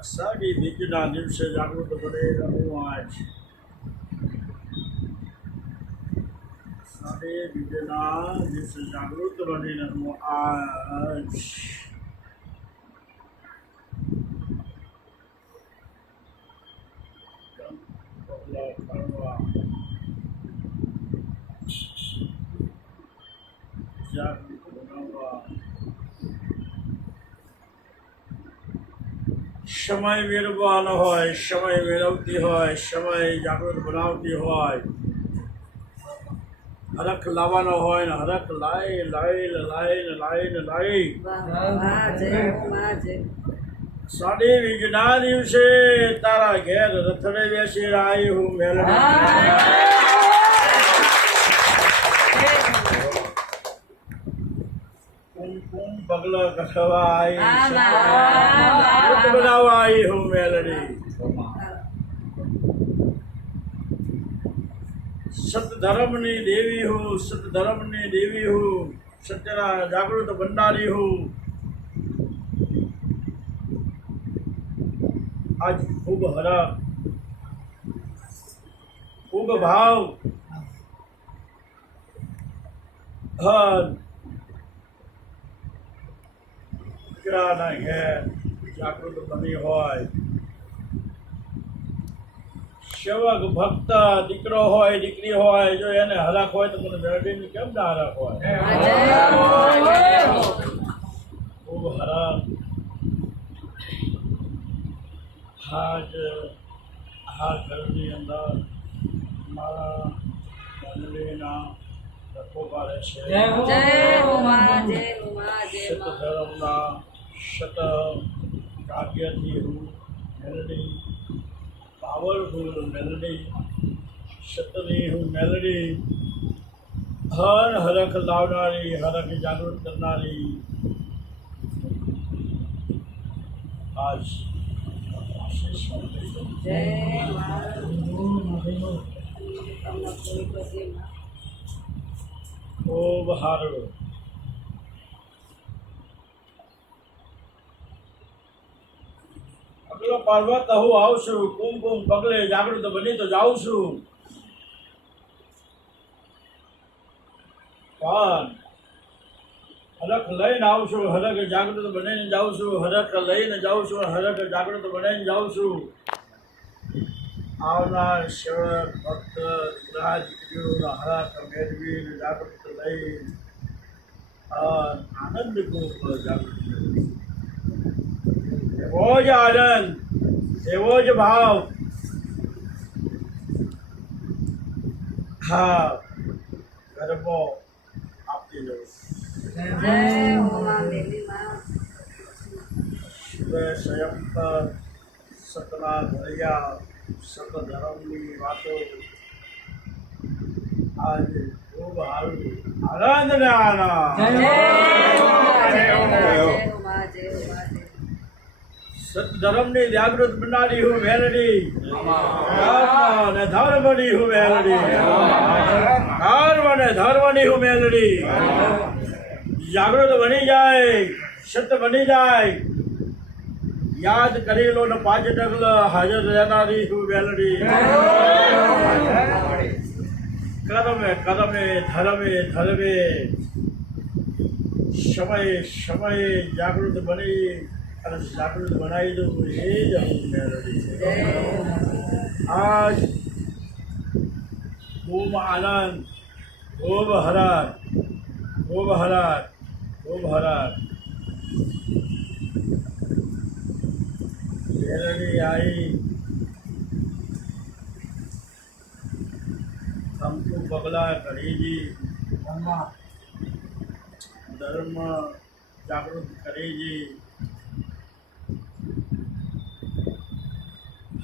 અષાઢી બીજના દિવસે જાગૃત બને હું આજ અષાઢી બીજના દિવસે જાગૃત બનીને હું આજ જાગૃત બનાવવા સમય વેરવાનો હોય, સમય વેરવતી હોય, સમય જાગૃત બનાવતી હોય, હરખ લાવવાનો હોય ને હરખ લાઈ સાડી વીજના દિવસે તારા ઘેર રથડે બેસી રાઈ હું મેલડી કુમકુમ પગલા કસવા આવી બનાવવા આવી હું મેલડી સતધર્મની દેવી હું, સતધર્મની દેવી હું, સત્યના જાગૃત ભંડારી હું. આજ ખૂબ હરખ, ખૂબ ભાવ, દીકરાના ઘેર જાગૃત બની હોય, સેવક ભક્ત દીકરો હોય દીકરી હોય, જો એને હરખ હોય તો મને મેળવીને કેમ ના હરખ હોય? ખૂબ હરખ. આજ આ ઘરની અંદર મારા મંડળીના રખોપારે છે સતધર્મના શત કાર્યથી હું મેલડી પાવરફુલ મેલડી સતની હું મેલડી હર હરખ લાવનારી, હરખ જાગૃત કરનારી. આજ ખૂબ સારું. અગલો પર્વત હું આવશું, કુમકુમ પગલે જાગૃત બની તો જાઉં છું, પણ હરખ લઈને આવશું, હરખ જાગૃત બનીને જાઉં છું, હરખ લઈને જાઉં છું, હરખ જાગૃત બનાવીને જાઉં છું. આવનાર સેવક ભક્ત દીકરા દીકરીઓના હરખ મેળવીને જાગૃત લઈ આનંદ જાગૃત એવો જ આનંદ, એવો જ ભાવ. હા, ગરબો આપી દઉં. શિવે સ્વયંકર સતના ધર્યા સત ધર્મની વાતો આજે ખૂબ સારું આનંદ ને આનંદ. સત ધર્મની જાગૃત બનારી હું મેલડી, ધર્મ ને ધર્મની હું મેલડી, ધર્મ ને ધર્મની હું મેલડી. જાગૃત બની જાય, સત બની જાય, યાદ કરી લો ને પાંચ ડગલ હાજર રહેનારી હું મેલડી. કરમે કરમે ધર્મે ધર્મે સમય સમયે જાગૃત બની અને જાગૃત બનાવી દઉં એ જ હું મેલડી. આજ ખૂબ આનંદ, ખૂબ હરાટ, ખૂબ હરાટ, ખૂબ હરાટ. મેલડી आई हमको पगला करी जी, धर्म जागृत करे जी.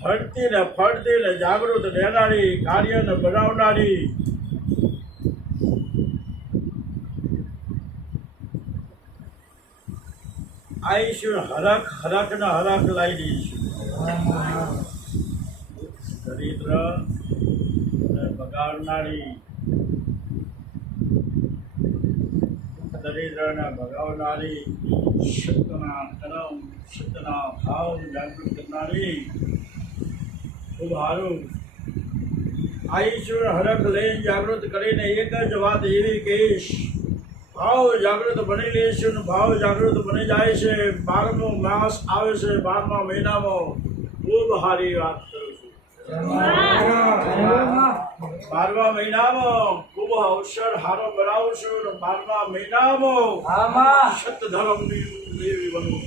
ફરતી ને જાગૃત રહેનારી, કાર્યને બનાવનારી. આવીશું હરખ હરખ ને હરખ લાવી દઈશું. દરિદ્ર ને બગાડનારી, દરિદ્ર ને ભગાવનારી, સત્યના કર્મ સત્યના ભાવ જાગૃત કરનારી. ખૂબ સારું. આવીશું હરખ લઈને જાગૃત કરીને એક જ વાત એવી કહીશ, ભાવ જાગૃત બની લઈશું ને ભાવ જાગૃત બની જાય છે. 12મો માસ આવે છે, 12મા મહિનામાં ખૂબ સારી વાત કરું છું. 12મા મહિનામાં ખૂબ અવસર સારો બનાવું છું ને 12મા મહિનામાં સત ધર્મની દેવી બનવું.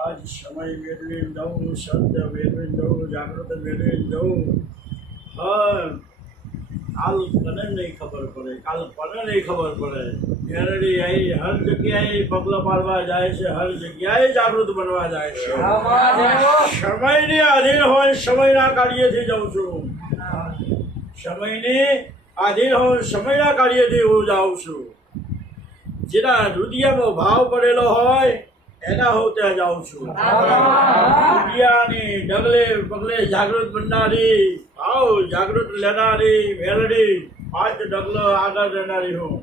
આજ સમય મેળવીને જવું, સત્ય મેળવીને જવું, જાગૃત મેળવીને જવું. હા, કાલ મને નહીં ખબર પડે, કાલ મને નહીં ખબર પડે. મેલડી આવી હર જગ્યાએ પગલાં પાડવા જાય છે, હર જગ્યાએ જાગૃત બનવા જાય છે. સમયની આધીન હોય સમયના કાર્યથી જાઉં છું. સમયની આધીન હોય સમયના કાર્યથી હું જાઉં છું. જેના હૃદયમાં ભાવ પડેલો હોય એના હું ત્યાં જાઉં છું. હૃદયની ડગલે પગલે જાગૃત બનનારી, ભાવ જાગૃત લેનારી મેલડી 5 ડગલો આગળ રહેનારી હું.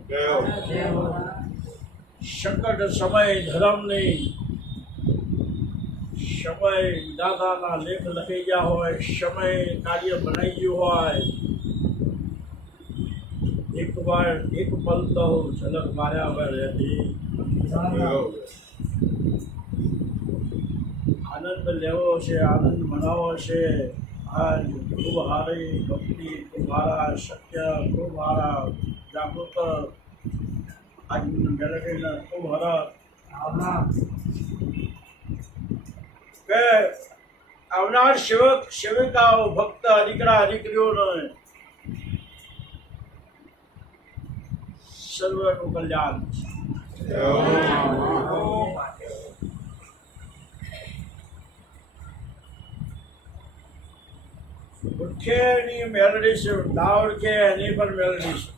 સંકટ સમય ધર્મની, સમય દાદાના લેખ લખી ગયા હોય, સમય કાર્ય બનાવી ગયું હોય, એકવાર એક પલ તો ઝલક માર્યા વગર રહેતી. આનંદ લેવો છે, આનંદ મનાવો છે. આજ ખૂબ સારી ભક્તિ, ખૂબ સારા સત્ય, ખૂબ સારા જાગૃત આજ મેળવીને ખૂબ હરખ કે આવનાર સેવક સેવિકાઓ ભક્ત દીકરા દીકરીઓને સર્વનું કલ્યાણ. ઓળખે એની મેલડી છું, ના ઓળખે એની પણ મેલડી છું.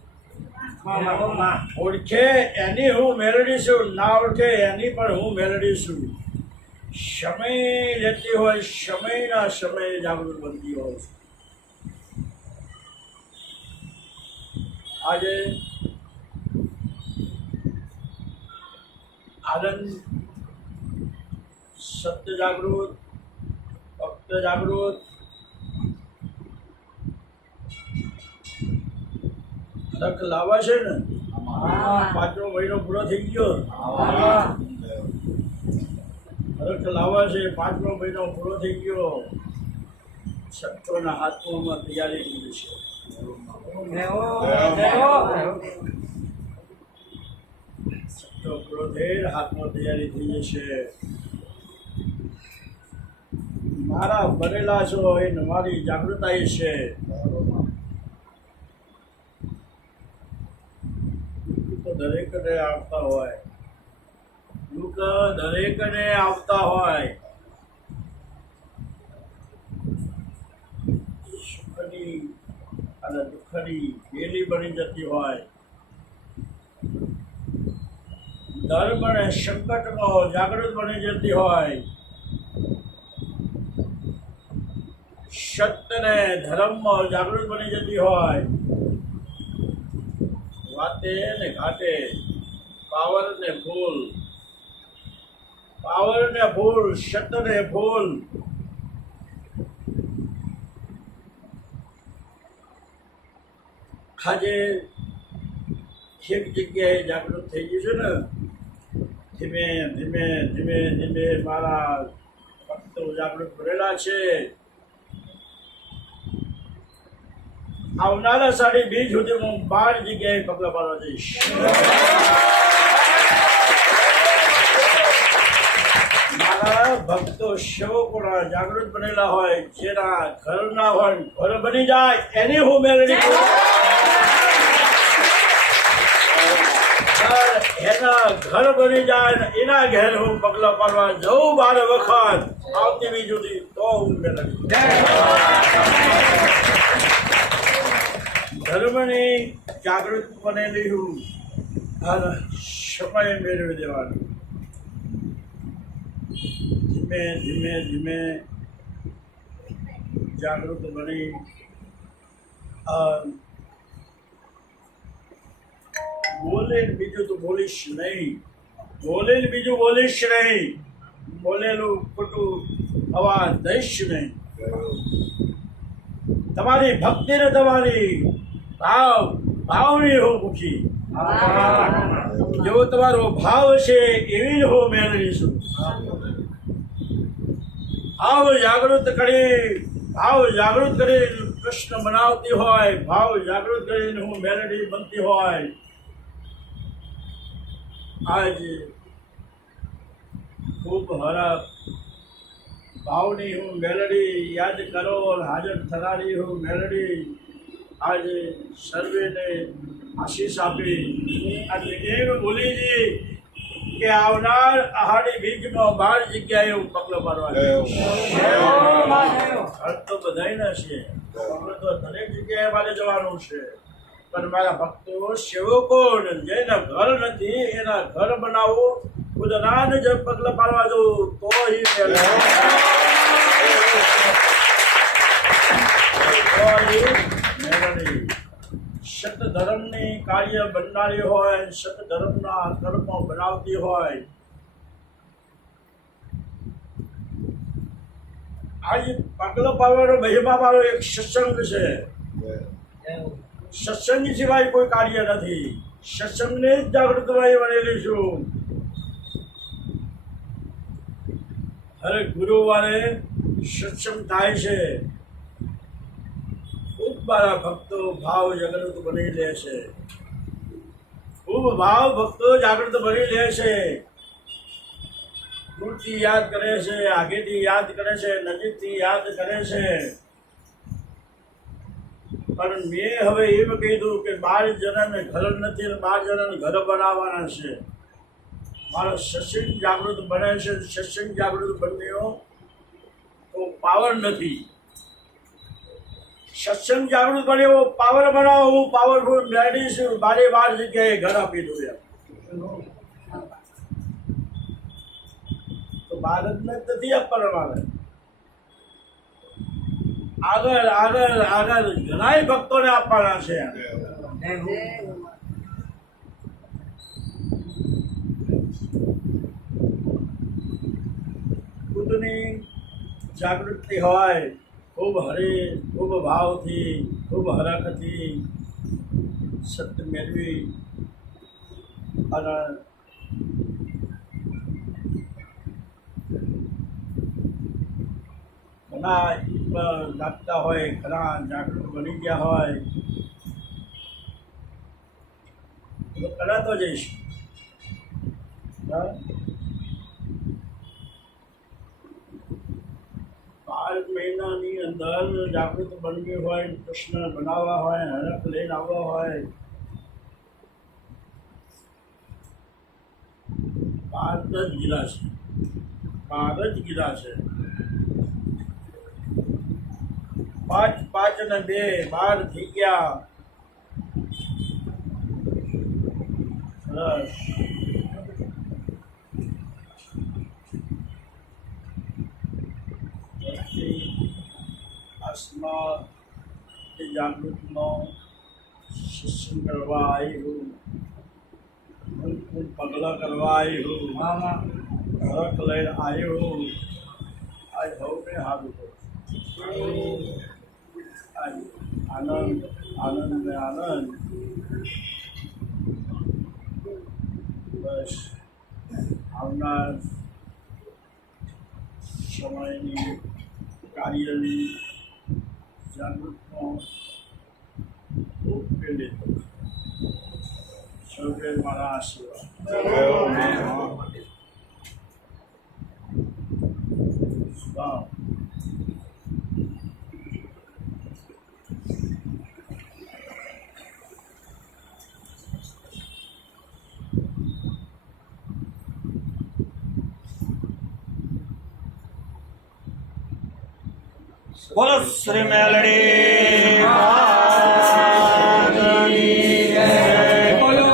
ઓળખે એની હું મેલડી છું, ના ઓળખે એની પણ હું મેલડી છું. સમય લેતી હોય, સમયના સમયે જાગૃત બનતી હોય છે. આજે આનંદ, સત્ય જાગૃત, ભક્ત જાગૃત, હરખ લાવવા છે ને. 5મો મહિનો પૂરો થઈ ગયો, હરખ લાવવા છે. 5મો મહિનો પૂરો થઈ ગયો. સત્યોના હાથમાં તૈયારી થઈ છે. ઢેર હાથમાં તૈયારી થઈ જશે. મારા બનેલા છો એ મારી જાગૃતાઈ છે. તો દરેકને આવતા હોય, દુઃખ દરેકને આવતા હોય. સુખની અને દુઃખની પેલી બની જતી હોય. ધર્મ અને સંકટમાં જાગૃત બની જતી હોય. સત્ય ને ધર્મમાં જાગૃત બની જતી હોય. વાતે ને ઘાટે પાવર ને ભૂલ, પાવર ને ભૂલ, સત્ય ને ભૂલ. આજે એક જગ્યાએ જાગૃત થઈ ગયું છે ને. ધીમે ધીમે ધીમે ધીમે મારા ભક્તો જાગૃત કરેલા છે. આવનારા 2.5 સુધી હું 12 જગ્યાએ પગલા પાડવા જઈશ. મારા ભક્તો સેવકોના જાગૃત બનેલા હોય, જેના ઘર ના હોય ઘર બની જાય, એની હું મેળવી કરું. એના ઘર બની જાય ને એના ઘેર હું પગલા પાડવા જઉં 12 વખત, આવતી બીજું તો હું મેળવી. ધર્મની જાગૃત બનેલી હું અને સમય મેળવી દેવાનું. ધીમે ધીમે ધીમે જાગૃત બની બોલે બીજું તો બોલીશ નહીં, બોલે બીજું બોલીશ નહીં, બોલેલું ખોટું અવાજ દઈશ નહીં. તમારી ભક્તિ ને તમારી ભાવની હું મૂકી. જેવો તમારો ભાવ છે એવી જ હું મેળવીશું. ભાવ જાગૃત કરી કૃષ્ણ બનાવતી હોય, ભાવ જાગૃત કરીને હું મેલડી બનતી હોય. આજ ખૂબ હરખ ભાવની હું મેલડી યાદ કરો, હાજર થનારી હું મેલડી આજે સર્વેને આશીષ આપી. આજે એમ બોલીજી કે આવનાર આહાડી બીજમાં 12 જગ્યાએ હું પગલો મારવા ઘર તો બધાયના છે, તો દરેક જગ્યાએ મારે જવાનું છે. પણ મારા ભક્તો સેવકો જેના ઘર નથી એના ઘર બનાવવું, ખુદના જ પગલા પાડવા દઉં તો સત ધર્મની કાર્ય બનનારી હોય, સત ધર્મના કર્મો બનાવતી હોય. આજે પગલો પાડવાનો મહિમા મારો એક સત્સંગ છે. સત્સંગ સિવાય કોઈ કાર્ય નથી. સત્સંગને જ જાગૃત બનેલી છું. હરે ગુરુવારે સત્સંગ થાય છે. ખૂબ મારા ભક્તો ભાવ જાગૃત બની લે છે. ખૂબ ભાવ ભક્તો જાગૃત બની લે છે. દૂરથી યાદ કરે છે, આગેથી યાદ કરે છે, નજીકથી યાદ કરે છે. પણ મેં હવે એમ કીધું કે 12 જણાને ઘર નથી, 12 જણાને ઘર બનાવવાના છે. મારો સત્સંગ જાગૃત બને છે. સત્સંગ જાગૃત બન્યો તો પાવર નથી. સત્સંગ જાગૃત બન્યો પાવર બનાવો. હું પાવરફુલ મેળવી છું. 12 જગ્યાએ ઘર આપી દઉં એમ તો ભારતને નથી આપવાના આવે. આગળ આગળ આગળ ઘણાય ભક્તોને આપવાના છે. ખુદની જાગૃતિ હોય, ખૂબ ખૂબ ભાવથી, ખૂબ હરખથી સત્ય મેળવી અને ઘણા લાગતા હોય, ઘણા જાગૃત બની ગયા હોય તો કરાતો જઈશ. હા? 12 મહિનાની અંદર જાગૃત બનવી હોય, કૃષ્ણ બનાવવા હોય, હરખ લઈને આવવા હોય, 12 જ ગીરા છે, 12 જ ગીરા છે. 5 5 ને 2 12 થઈ ગયા. સરસ. આસમા એ જાગૃતનો સત્સંગ કરવા આવી હું, પગલા કરવા આવી હું, હરખ લઈને આવી હું. આજ સૌને સારું કરું. આનંદ આનંદ ને આનંદ. બસ આવનાર સમયની કાર્યની જાગૃતનો ઉપયોગ લેતો સૌને મારા આશીર્વાદ. વાહ. બોલો શ્રી મેલડી મહારાજની જય. બોલો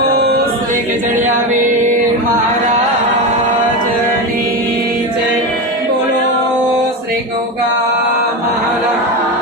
શ્રી ખીચડીયા વીર મહારાજની જય. બોલો શ્રી ગોગા મહારાજ